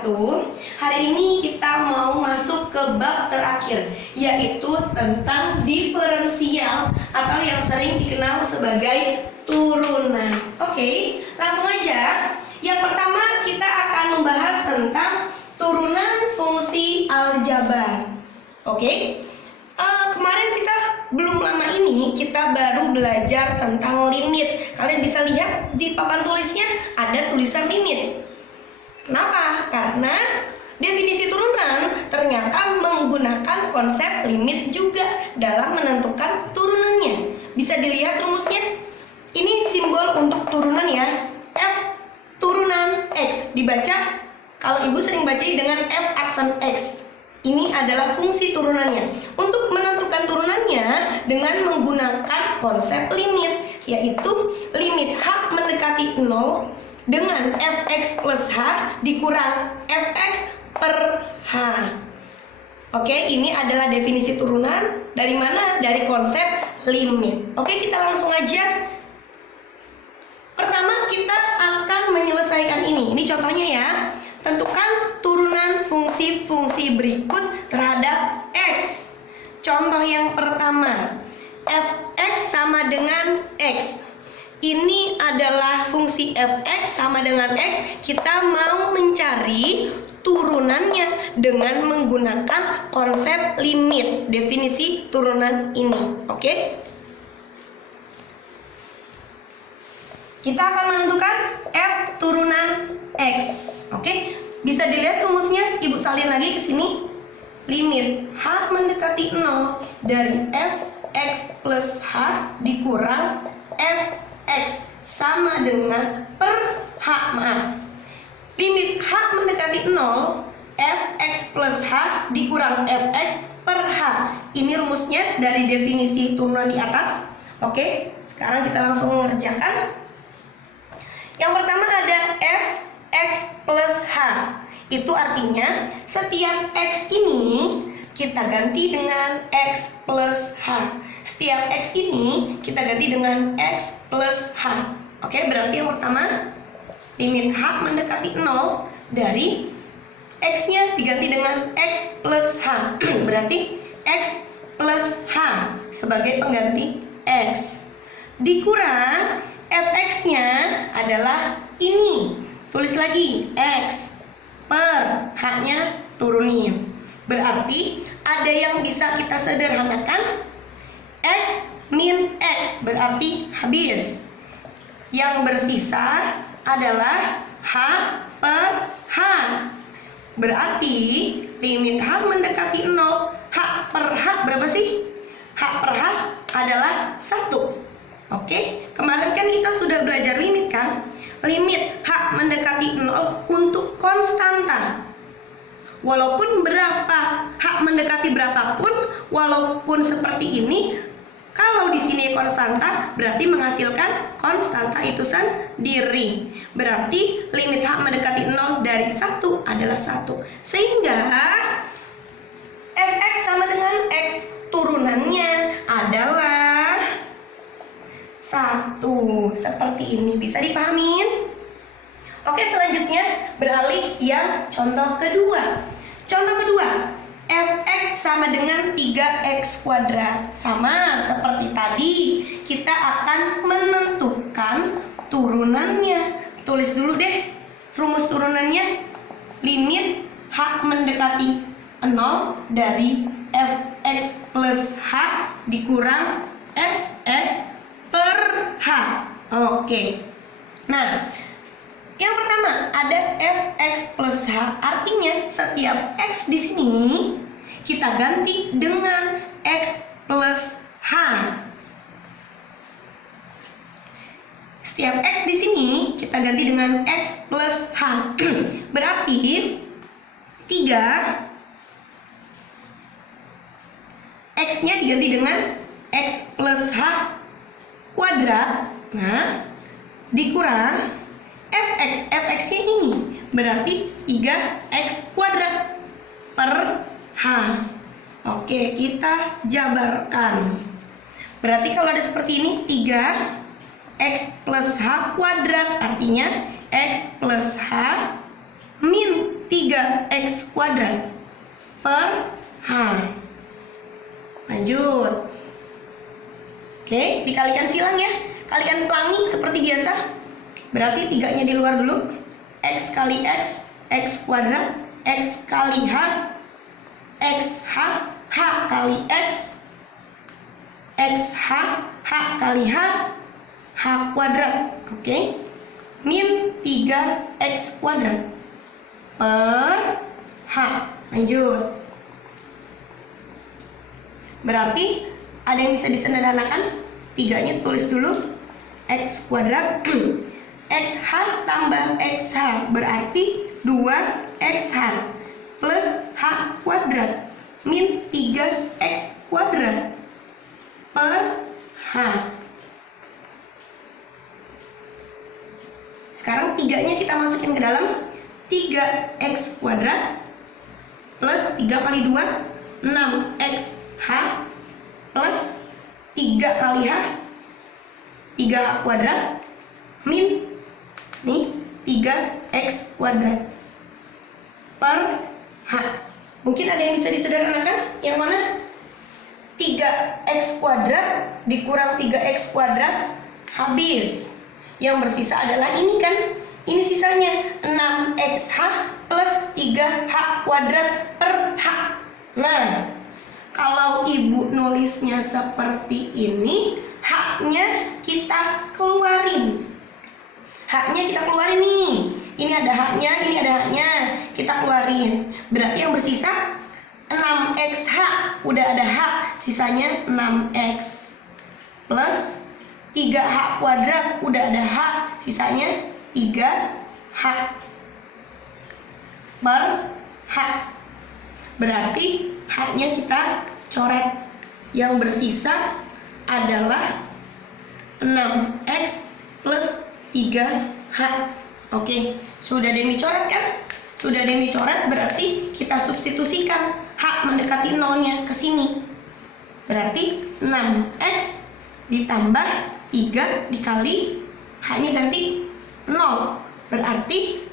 Hari ini kita mau masuk ke bab terakhir, yaitu tentang diferensial atau yang sering dikenal sebagai turunan. Oke, langsung aja. Yang pertama kita akan membahas tentang turunan fungsi aljabar. Oke, kemarin kita belum lama ini kita baru belajar tentang limit. Kalian bisa lihat di papan tulisnya ada tulisan limit. Kenapa? Karena definisi turunan ternyata menggunakan konsep limit juga dalam menentukan turunannya. Bisa dilihat rumusnya. Ini simbol untuk turunan ya. F turunan X dibaca, kalau ibu sering baca dengan F aksen X. Ini adalah fungsi turunannya. Untuk menentukan turunannya dengan menggunakan konsep limit, yaitu limit H mendekati 0 dengan Fx plus H dikurang Fx per H. Oke, ini adalah definisi turunan. Dari mana? Dari konsep limit. Oke, kita langsung aja. Pertama kita akan menyelesaikan ini. Ini contohnya ya. Tentukan turunan fungsi-fungsi berikut terhadap X. Contoh yang pertama, Fx sama dengan X. Ini adalah fungsi Fx sama dengan X. Kita mau mencari turunannya dengan menggunakan konsep limit, definisi turunan ini. Oke? Kita akan menentukan F turunan X. Oke, bisa dilihat rumusnya. Ibu salin lagi ke sini. Limit H mendekati 0 dari Fx plus H dikurang Fx sama dengan per H. Maaf. Limit H mendekati 0, Fx plus H dikurang Fx per H. Ini rumusnya dari definisi turunan di atas. Oke, sekarang kita langsung mengerjakan. Yang pertama ada Fx plus H. Itu artinya setiap X ini kita ganti dengan X plus H. Setiap X ini kita ganti dengan X plus H. Oke, berarti yang pertama limit H mendekati 0 dari X-nya diganti dengan X plus H. Berarti X plus H sebagai pengganti X. Dikurang Fx-nya adalah ini. Tulis lagi X per H-nya turunin. Berarti ada yang bisa kita sederhanakan. X min X berarti habis. Yang bersisa adalah H per H. Berarti limit H mendekati 0. H per H berapa sih? H per H adalah 1. Oke, kemarin kan kita sudah belajar limit kan? Limit H mendekati 0 untuk konstanta. Walaupun berapa, H mendekati berapapun, walaupun seperti ini, kalau di sini konstanta berarti menghasilkan konstanta itu sendiri. Berarti limit H mendekati 0 dari 1 adalah 1. Sehingga Fx sama dengan X, turunannya adalah 1. Seperti ini, bisa dipahamin? Oke, selanjutnya beralih yang contoh kedua. Contoh kedua, Fx sama dengan 3x kuadrat. Sama seperti tadi, kita akan menentukan turunannya. Tulis dulu deh rumus turunannya. Limit H mendekati 0 dari Fx plus H dikurang Fx per H. Oke. Nah, yang pertama ada Fx plus H. Artinya setiap X di sini kita ganti dengan X plus H. Setiap X di sini kita ganti dengan X plus H. Berarti 3 X-nya diganti dengan X plus H kuadrat. Nah, dikurang Fx-nya ini berarti 3x kuadrat per H. Oke, kita jabarkan. Berarti kalau ada seperti ini 3x plus H kuadrat, artinya x plus H min 3x kuadrat per H. Lanjut. Oke, dikalikan silang ya. Kalikan pelangi seperti biasa. Berarti 3-nya di luar dulu. X kali X, X kuadrat, X kali H, X H, H kali X, X H, H kali H, H kuadrat. Oke. Min 3x kuadrat per H. Lanjut. Berarti ada yang bisa disederhanakan. 3-nya tulis dulu. X kuadrat XH tambah XH berarti 2XH plus H kuadrat min 3X kuadrat per H. Sekarang 3-nya kita masukin ke dalam. 3x kuadrat plus 3 kali 2 6xh plus 3 kali h 3h kuadrat min nih 3x kuadrat per h. Mungkin ada yang bisa disederhanakan? Yang mana? 3x kuadrat dikurang 3x kuadrat habis. Yang bersisa adalah ini kan. Ini sisanya 6xh plus 3h kuadrat per h. Nah, kalau ibu nulisnya seperti ini, h-nya kita keluarin. H-nya kita keluarin nih. Ini ada h-nya, ini ada h-nya. Kita keluarin. Berarti yang bersisa 6xh. Udah ada h, sisanya 6x. Plus 3h kuadrat. Udah ada h, sisanya 3h per h. Berarti h-nya kita coret. Yang bersisa adalah 6x plus 3h. Oke, sudah ada yang dicoret kan? Sudah ada yang dicoret, berarti kita substitusikan h mendekati nolnya ke sini. Berarti 6x ditambah 3 dikali h-nya ganti 0. Berarti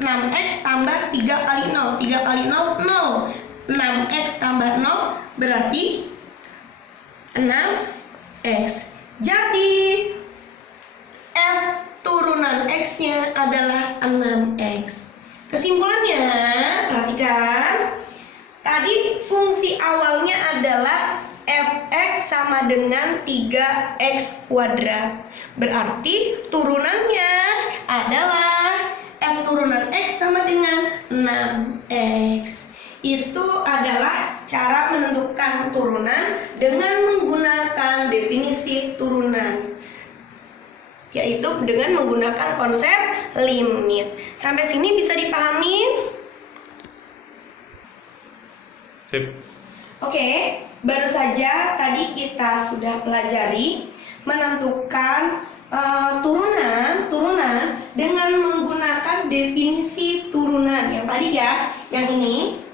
6x tambah 3 kali 0. 3 kali 0, 0. 6x tambah 0 berarti 6x. Jadi F turunan X-nya adalah 6x. Kesimpulannya, perhatikan. Tadi fungsi awalnya adalah fx sama dengan 3x kuadrat. Berarti turunannya adalah f turunan x sama dengan 6x. Itu adalah cara menentukan turunan dengan menggunakan definisi turunan, yaitu dengan menggunakan konsep limit. Sampai sini bisa dipahami? Sip. Oke, baru saja tadi kita sudah pelajari menentukan turunan dengan menggunakan definisi turunan. Yang tadi ya, yang ini.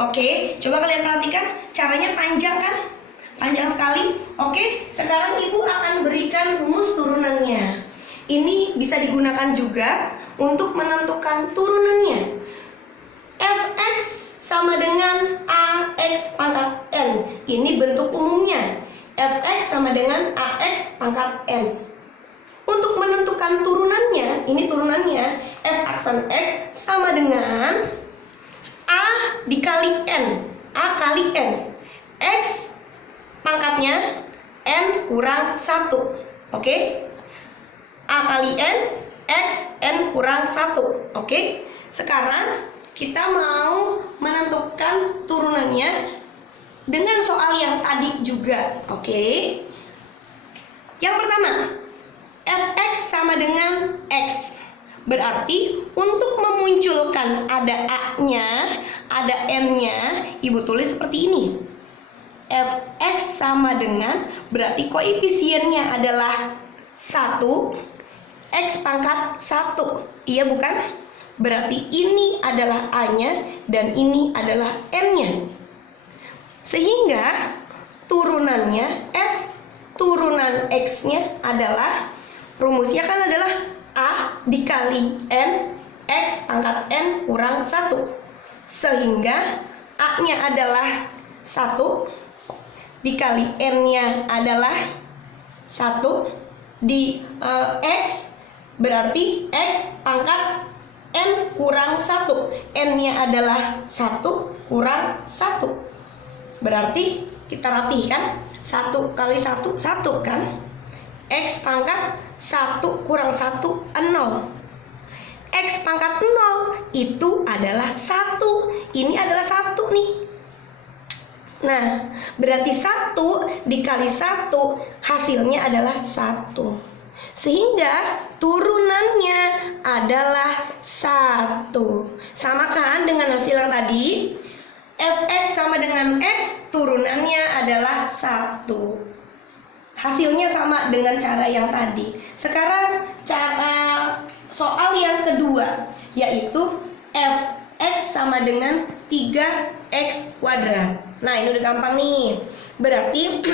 Oke, coba kalian perhatikan, caranya panjang kan? Panjang sekali. Oke, sekarang ibu akan berikan rumus turunannya. Ini bisa digunakan juga untuk menentukan turunannya. Fx sama dengan ax pangkat n. Ini bentuk umumnya. Fx sama dengan ax pangkat n. Untuk menentukan turunannya, ini turunannya, f aksen x sama dengan a dikali n. A kali n. X pangkatnya n kurang 1. Oke? A kali n, x n kurang 1. Oke? Sekarang kita mau menentukan turunannya dengan soal yang tadi juga. Oke? Yang pertama, fx sama dengan x. Berarti untuk memunculkan ada a-nya, ada n-nya, ibu tulis seperti ini. Fx sama dengan, berarti koefisiennya adalah 1, x pangkat 1. Iya bukan? Berarti ini adalah a-nya dan ini adalah n-nya. Sehingga turunannya f turunan x-nya adalah, rumusnya kan adalah a dikali n x pangkat N kurang 1. Sehingga A-nya adalah 1 dikali N-nya adalah 1 di X, berarti X pangkat N kurang 1. N-nya adalah 1 kurang 1. Berarti kita rapihkan, 1 kali 1, 1 kan. X pangkat 1 kurang 1, 0. X pangkat 0 itu adalah 1. Ini adalah 1 nih. Nah, berarti 1 dikali 1 hasilnya adalah 1. Sehingga turunannya adalah 1. Sama kan dengan hasil yang tadi? Fx sama dengan X, turunannya adalah 1. Hasilnya sama dengan cara yang tadi. Sekarang cara soal yang kedua, yaitu Fx sama dengan 3x kuadrat. Nah, ini udah gampang nih. Berarti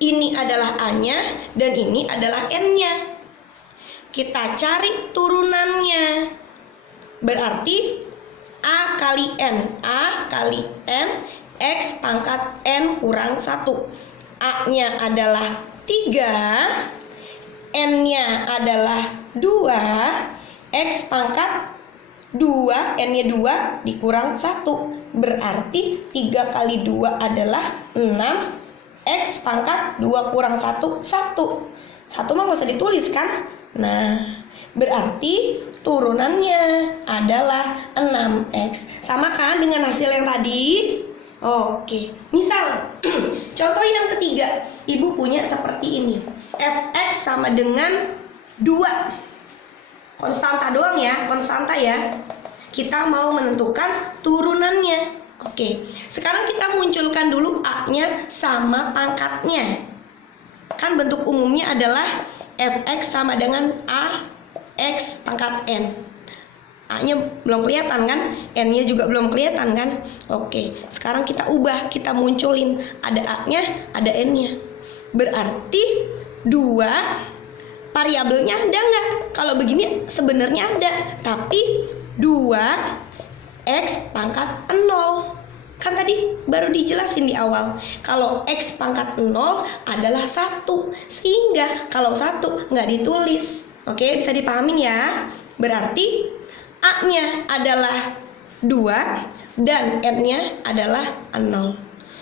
ini adalah A-nya dan ini adalah N-nya. Kita cari turunannya. Berarti A kali N. A kali N, X pangkat N kurang 1. A-nya adalah 3, N-nya adalah 2, X pangkat 2, N-nya 2 dikurang 1. Berarti 3 kali 2 adalah 6, X pangkat 2 kurang 1, 1. 1 mah gak usah ditulis kan? Nah, berarti turunannya adalah 6x. Sama kan dengan hasil yang tadi? Oke, misal contoh yang ketiga, ibu punya seperti ini. Fx sama dengan 2. Konstanta doang ya, konstanta ya. Kita mau menentukan turunannya. Oke, sekarang kita munculkan dulu A-nya sama pangkatnya. Kan bentuk umumnya adalah Fx sama dengan Ax pangkat N. A-nya belum kelihatan kan? N-nya juga belum kelihatan kan? Oke, sekarang kita ubah, kita munculin. Ada A-nya, ada N-nya. Berarti 2 variabelnya ada nggak? Kalau begini sebenarnya ada, tapi 2x pangkat 0. Kan tadi baru dijelasin di awal, kalau x pangkat 0 adalah 1, sehingga kalau 1 nggak ditulis. Oke, bisa dipahamin ya? Berarti A-nya adalah 2 dan N-nya adalah 0.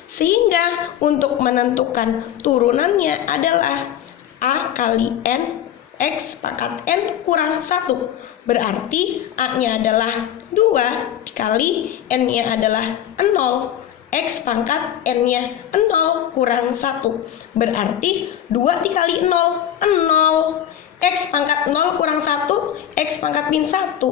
Sehingga untuk menentukan turunannya adalah A kali N, X pangkat N kurang 1. Berarti A-nya adalah 2 dikali N-nya adalah 0. X pangkat N-nya 0 kurang 1. Berarti 2 dikali 0, 0. X pangkat 0 kurang 1, X pangkat min 1.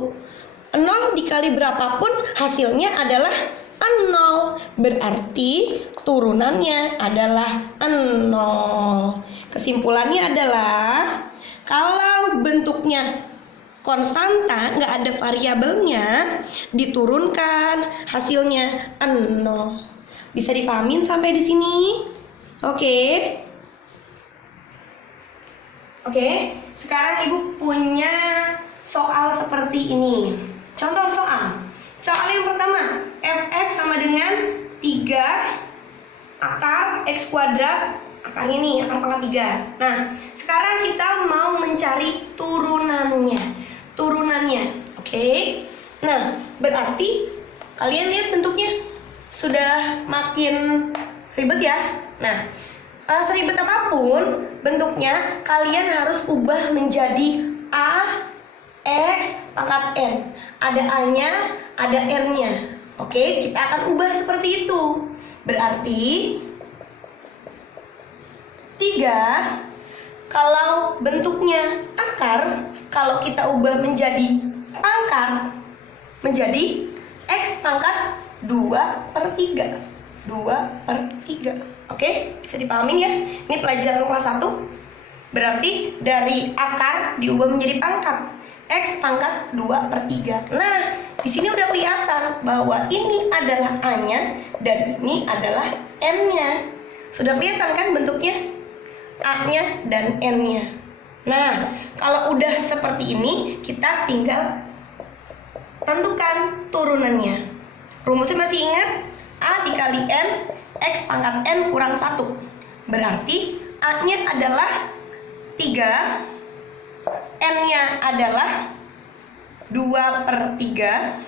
0 dikali berapapun hasilnya adalah 0. Berarti turunannya adalah 0. Kesimpulannya adalah kalau bentuknya konstanta, nggak ada variabelnya, diturunkan hasilnya 0. Bisa dipahamin sampai di sini? Oke. Oke, sekarang ibu punya soal seperti ini. Contoh soal. Soal yang pertama, Fx sama dengan 3 akar X kuadrat, akarnya nih, akar pangkat 3. Nah, sekarang kita mau mencari turunannya. Oke. Nah, berarti kalian lihat bentuknya sudah makin ribet ya. Nah, seribet apapun bentuknya, kalian harus ubah menjadi A X pangkat N. Ada A-nya, ada R-nya. Oke, kita akan ubah seperti itu. Berarti 3 kalau bentuknya akar, kalau kita ubah menjadi pangkat, menjadi X pangkat 2/3. 2/3. Oke, bisa dipahamin ya? Ini pelajaran kelas 1. Berarti dari akar diubah menjadi pangkat. X pangkat 2/3. Nah, di sini udah kelihatan bahwa ini adalah A-nya dan ini adalah N-nya. Sudah kelihatan kan bentuknya? A-nya dan N-nya. Nah, kalau udah seperti ini, kita tinggal tentukan turunannya. Rumusnya masih ingat? A dikali N, X pangkat N kurang 1. Berarti A-nya adalah 3, N-nya adalah 2/3,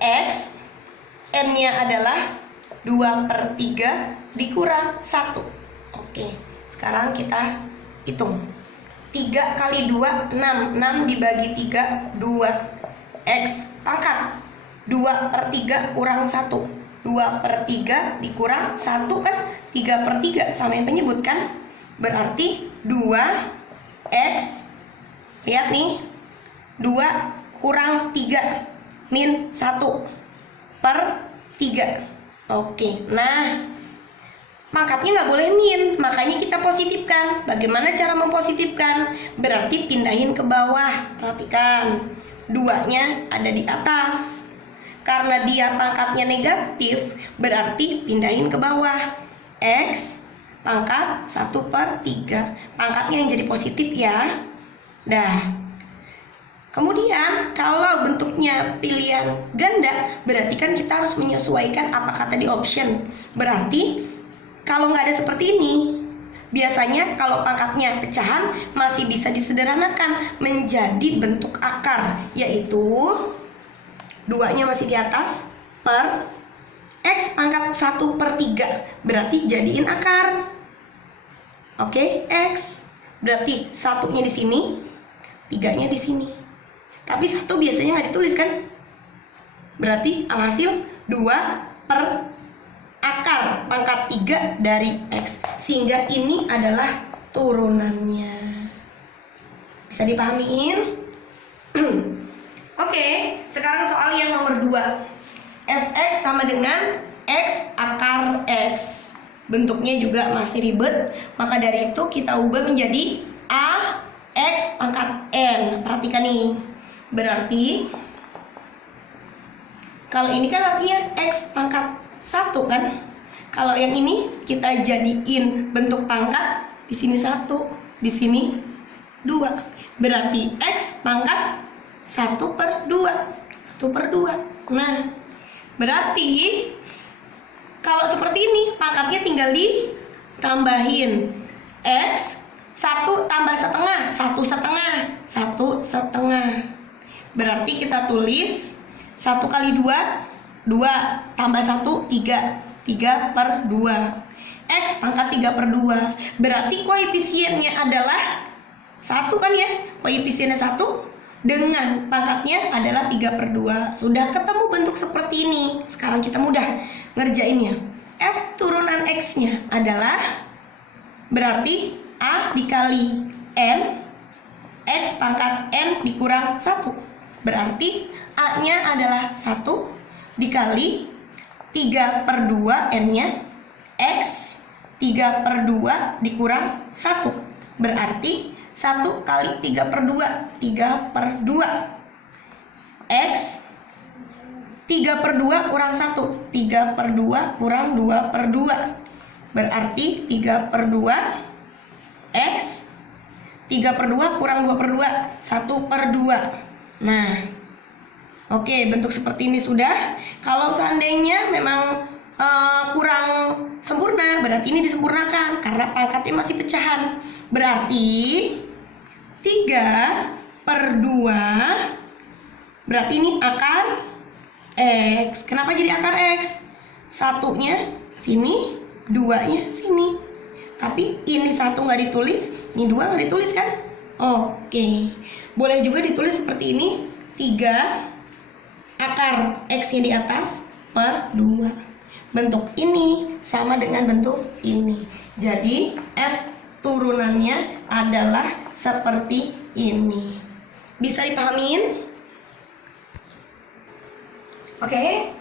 X, N-nya adalah 2/3 dikurang 1. Oke, sekarang kita hitung. 3 kali 2, 6. 6 dibagi 3, 2. X pangkat 2/3 kurang 1. 2/3 dikurang 1 kan 3/3, sama yang penyebut kan? Berarti 2X, lihat nih, 2 kurang 3 min 1/3. Oke, nah pangkatnya nggak boleh min, makanya kita positifkan. Bagaimana cara mempositifkan? Berarti pindahin ke bawah. Perhatikan, 2-nya ada di atas. Karena dia pangkatnya negatif, berarti pindahin ke bawah. X pangkat 1/3. Pangkatnya yang jadi positif ya. Dah. Kemudian kalau bentuknya pilihan ganda, berarti kan kita harus menyesuaikan apa kata di option. Berarti kalau nggak ada seperti ini, biasanya kalau pangkatnya pecahan masih bisa disederhanakan menjadi bentuk akar, yaitu 2-nya masih di atas per X pangkat 1/3, berarti jadiin akar. Oke, X berarti 1-nya di sini, 3-nya di sini. Tapi 1 biasanya nggak ditulis kan? Berarti alhasil 2 per akar pangkat 3 dari X. Sehingga ini adalah turunannya. Bisa dipahamin? Oke, sekarang soal yang nomor 2. Fx sama dengan X akar X. Bentuknya juga masih ribet, maka dari itu kita ubah menjadi A X pangkat N. Perhatikan nih, berarti kalau ini kan artinya X pangkat 1 kan. Kalau yang ini kita jadiin bentuk pangkat, di sini 1, di sini 2. Berarti X pangkat 1/2. 1/2. Nah, berarti kalau seperti ini pangkatnya tinggal ditambahin. X 1 tambah setengah, 1/2, 1/2. Berarti kita tulis 1 kali 2, 2 tambah 1, 3, 3/2. X pangkat 3/2. Berarti koefisiennya adalah 1 kan ya? Koefisiennya 1 dengan pangkatnya adalah 3/2. Sudah ketemu bentuk seperti ini. Sekarang kita mudah ngerjainnya. F turunan X-nya adalah berarti A dikali N, X pangkat N dikurang 1. Berarti A-nya adalah 1 dikali 3/2 N-nya, X 3/2 dikurang 1. Berarti 1 kali 3/2, 3/2. X 3/2 kurang 1, 3/2 kurang 2/2. Berarti 3/2. X 3/2 kurang 2/2, 1/2. Nah, oke, bentuk seperti ini sudah. Kalau seandainya memang kurang sempurna, berarti ini disempurnakan karena pangkatnya masih pecahan. Berarti 3/2, berarti ini akar X. Kenapa jadi akar X? 1-nya sini, 2-nya sini. Tapi ini 1 nggak ditulis, ini 2 nggak ditulis kan? Oke, boleh juga ditulis seperti ini, 3 akar X-nya di atas per 2. Bentuk ini sama dengan bentuk ini. Jadi F turunannya adalah seperti ini. Bisa dipahamin? Oke,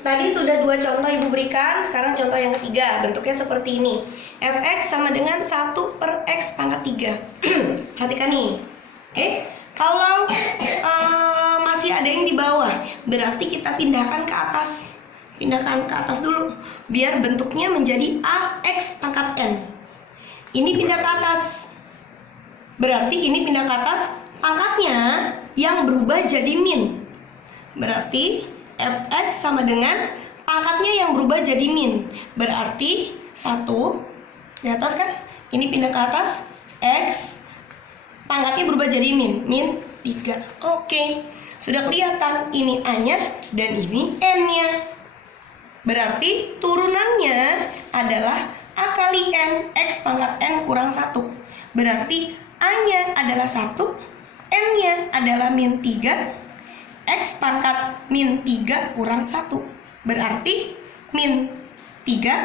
tadi sudah 2 contoh Ibu berikan. Sekarang contoh yang ketiga, bentuknya seperti ini. Fx sama dengan 1/x pangkat 3. Perhatikan nih. Kalau masih ada yang di bawah, berarti kita pindahkan ke atas. Pindahkan ke atas dulu, biar bentuknya menjadi AX pangkat N. Ini pindah ke atas, berarti ini pindah ke atas, pangkatnya yang berubah jadi min. Berarti fx sama dengan pangkatnya yang berubah jadi min. Berarti 1 di atas kan? Ini pindah ke atas, x pangkatnya berubah jadi min 3. Oke, sudah kelihatan ini a-nya dan ini n-nya. Berarti turunannya adalah a kali n, x pangkat n kurang 1. Berarti a-nya adalah 1, n-nya adalah min 3, x pangkat min 3 kurang 1. Berarti min 3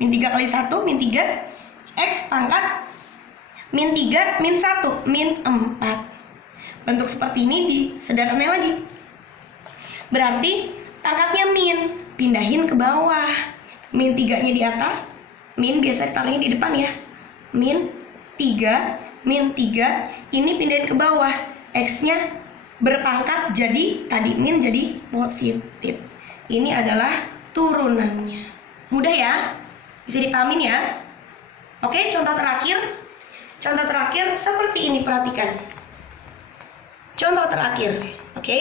kali 1, min 3, x pangkat min 3, min 1, min 4. Bentuk seperti ini disederhanain lagi. Berarti pangkatnya min, pindahin ke bawah. Min 3-nya di atas, min biasa ditaruhnya di depan ya. Min 3, ini pindahin ke bawah. X-nya berpangkat jadi, tadi min jadi positif. Ini adalah turunannya. Mudah ya? Bisa dipahamin ya? Oke, contoh terakhir. Contoh terakhir seperti ini, perhatikan. Contoh terakhir, oke?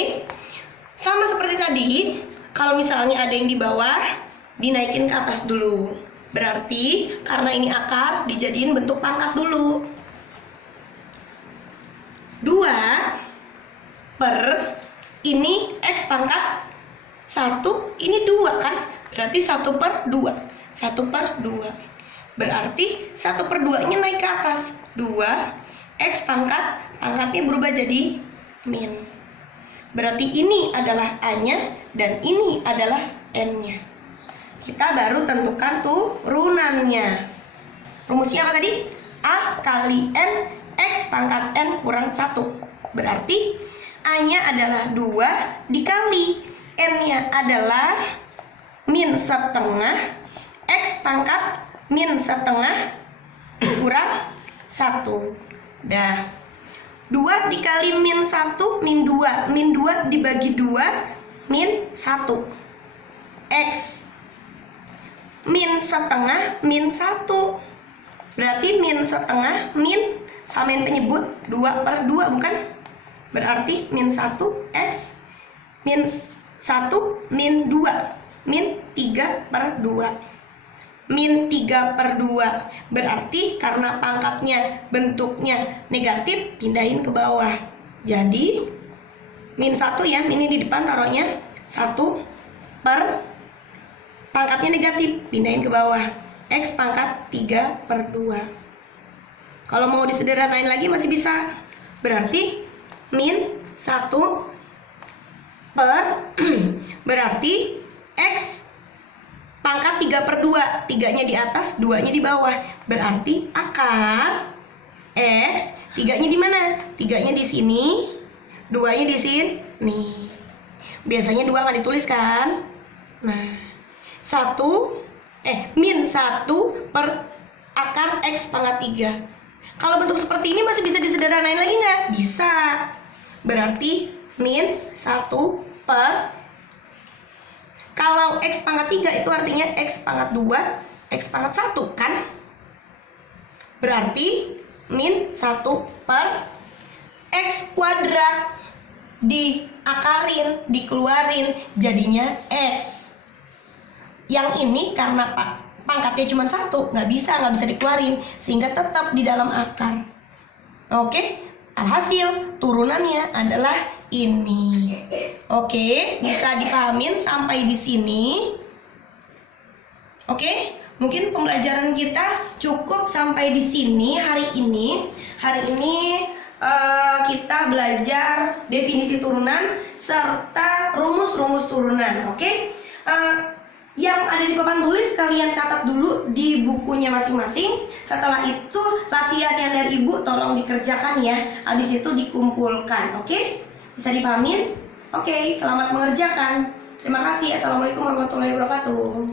Sama seperti tadi, kalau misalnya ada yang di bawah, dinaikin ke atas dulu. Berarti karena ini akar, dijadiin bentuk pangkat dulu. 2 per ini x pangkat 1, ini 2 kan? Berarti 1 per 2. 1 per 2. Berarti 1 per 2-nya naik ke atas. 2 x pangkatnya berubah jadi min. Berarti ini adalah a-nya dan ini adalah n-nya. Kita baru tentukan turunannya. Rumusnya apa tadi? A kali n, x pangkat n kurang 1. Berarti a-nya adalah 2 dikali n-nya adalah min setengah, x pangkat min setengah kurang 1. Dah. 2 dikali min 1, min 2. Min 2 dibagi 2, min 1. X min setengah, min 1. Berarti min setengah, min sama yang penyebut 2 per 2, bukan? Berarti min 1, X min 1, min 2, min 3 per 2. Min 3 per 2. Berarti karena pangkatnya bentuknya negatif, pindahin ke bawah. Jadi min 1 ya, ini di depan taruhnya 1 per pangkatnya negatif, pindahin ke bawah. X pangkat 3 per 2. Kalau mau disederhanain lagi masih bisa. Berarti min 1 per berarti X pangkat 3 per 2, 3-nya di atas, 2-nya di bawah. Berarti akar X, 3-nya di mana? 3-nya di sini, 2-nya di sini. Biasanya 2 nggak ditulis kan? Nah, min 1 per akar X pangkat 3. Kalau bentuk seperti ini masih bisa disederhanain lagi nggak? Bisa. Berarti min 1 per, kalau X pangkat 3 itu artinya X pangkat 2, X pangkat 1 kan? Berarti min 1 per X kuadrat diakarin, dikeluarin, jadinya X. Yang ini karena pangkatnya cuma 1, nggak bisa dikeluarin, sehingga tetap di dalam akar. Oke? Alhasil turunannya adalah ini. Oke, bisa dipahamin sampai di sini. Oke, mungkin pembelajaran kita cukup sampai di sini hari ini. Hari ini kita belajar definisi turunan serta rumus-rumus turunan. Oke, yang ada di papan tulis kalian catat dulu di bukunya masing-masing. Setelah itu latihan yang dari ibu tolong dikerjakan ya. Habis itu dikumpulkan. Oke? Bisa dipahamin? Oke, selamat mengerjakan. Terima kasih. Assalamualaikum warahmatullahi wabarakatuh.